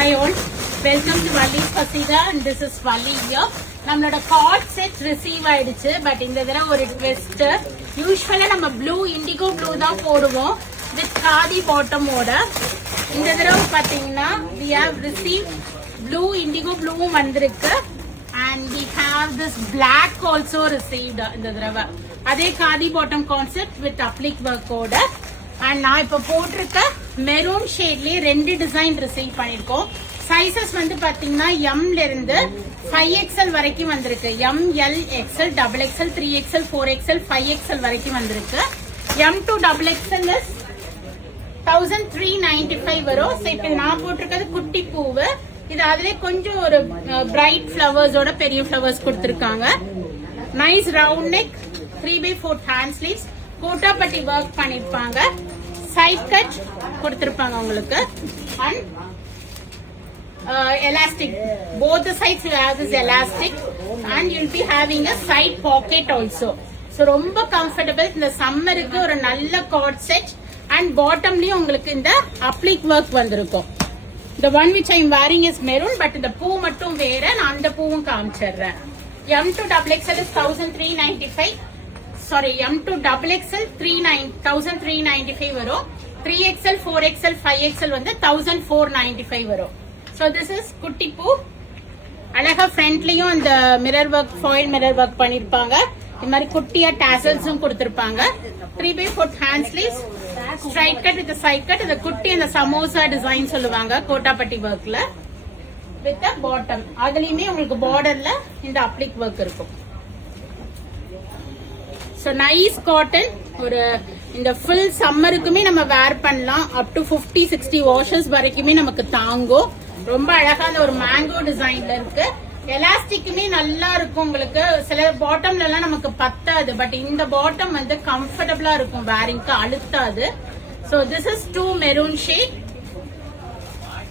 Hi all, welcome to Valli's Fasida and this is Valli here. நம்மளோட card set receive ஆயிடுச்சு. But இந்த தடவை ஒரு ட்விஸ்ட். யூஸ்வலா நம்ம ப்ளூ இண்டிகோ ப்ளூ தான் போடுவோம் வித் காதி பாட்டமோட. இந்த தடவை பாத்தீங்கன்னா we have received blue indigo ப்ளூவும் வந்திருக்கு and we have this black also received இந்த தடவை. அதே khadi bottom concept with அப்ளிக் work ஓட. அண்ட் நான் இப்ப போட்டிருக்க மெரூன் ஷேட்லயே ரெண்டு டிசைன் ரிசீவ் பண்ணிருக்கோம். சைசஸ் வந்து பாத்தீங்கன்னா எம்ல இருந்து 5XL வரைக்கும் வந்திருக்கு. M, L, XL, double XL, 3XL, 4XL, 5XL வரைக்கும் வந்திருக்கு. எம் டு டபுள் எக்ஸ்எல் 1395 வரும். இப்ப நான் போட்டிருக்கிறது குட்டி பூவு. இது அதுல கொஞ்சம் ஒரு பிரைட் ஃபிளவர்ஸோட பெரிய ஃபிளவர்ஸ் கொடுத்திருக்காங்க. Nice round neck, 3x4 hand sleeves, கோட்டாப்பட்டி ஒர்க் பண்ணிருப்பாங்க. சைட் கட் கொடுத்திருப்பாங்க உங்களுக்கு. And elastic, both the sides will have this elastic and you'll be having a side pocket also. So ரொம்ப comfortable. இந்த சம்மருக்கு ஒரு நல்ல court set and bottomலயும் உங்களுக்கு இந்த applique work வந்திருக்கும். The one which I am wearing is maroon, but இந்த பூ மட்டும் வேற. நான் அந்த பூவும் காமிச்சிடுறேன். M to XXL is 1395. Sorry, M to XXL 1395 வரும். 3XL, 4XL, 5XL வந்து 1495 வரும். So this is குட்டி பூ. அழகா ஃப்ரண்ட்லயும் அந்த mirror work, foil mirror work பண்ணிருப்பாங்க. இந்த மாதிரி குட்டியா டாசல்ஸும் கொடுத்திருப்பாங்க. 3x4 hand sleeves, straight cut with side cut. இந்த குட்டி அந்த சமோசா டிசைன் சொல்லுவாங்க கோட்டாப்பட்டி ஒர்க்ல வித் பாட்டம். அதுலயுமே உங்களுக்கு பார்டர்ல இந்த அப்ளிக் ஒர்க் இருக்கும். So nice cotton. ஒரு இந்த ஃபுல் சம்மருக்குமே நம்ம வேர் பண்ணலாம். அப் டு 50-60 வாஷஸ் வரைக்குமே நமக்கு தாங்கும். ரொம்ப அழகான ஒரு மேங்கோ டிசைன்ல இருக்கு. எலாஸ்டிக்குமே நல்லா இருக்கும் உங்களுக்கு. சில பாட்டம்ல எல்லாம் நமக்கு பத்தாது, பட் இந்த பாட்டம் வந்து கம்ஃபர்டபுளா இருக்கும், வேரிங்க்கு அழுத்தாது. So this is 2 maroon shade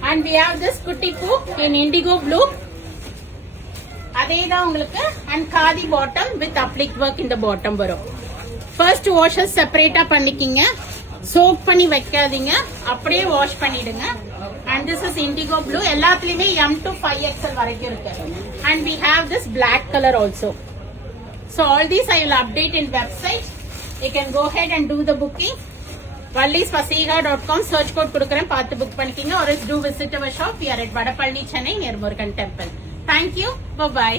and we have this குட்டி பூ in indigo blue. அதேதான் உங்களுக்கு. And khadi bottom with அப்ளிக் work இந்த பாட்டம் வரும். ஃபர்ஸ்ட் வாஷஸ் செப்பரேட்டா பண்ணிக்கிங்க, சோக் பண்ணி வைக்காதீங்க, அப்படியே வாஷ் பண்ணிடுங்க. And this is indigo blue. எல்லாத்துலயுமே M to 5XL வரைக்கும் இருக்கு. And we have this black color also. So all these I will update in website. You can go ahead and do the booking. vallisfasiga.com search code கொடுக்கறேன், பார்த்து book பண்ணிக்கிங்க. or else do visit our shop. We are at Vadapalli, Chennai, near Murugan Temple. Thank you. Bye-bye.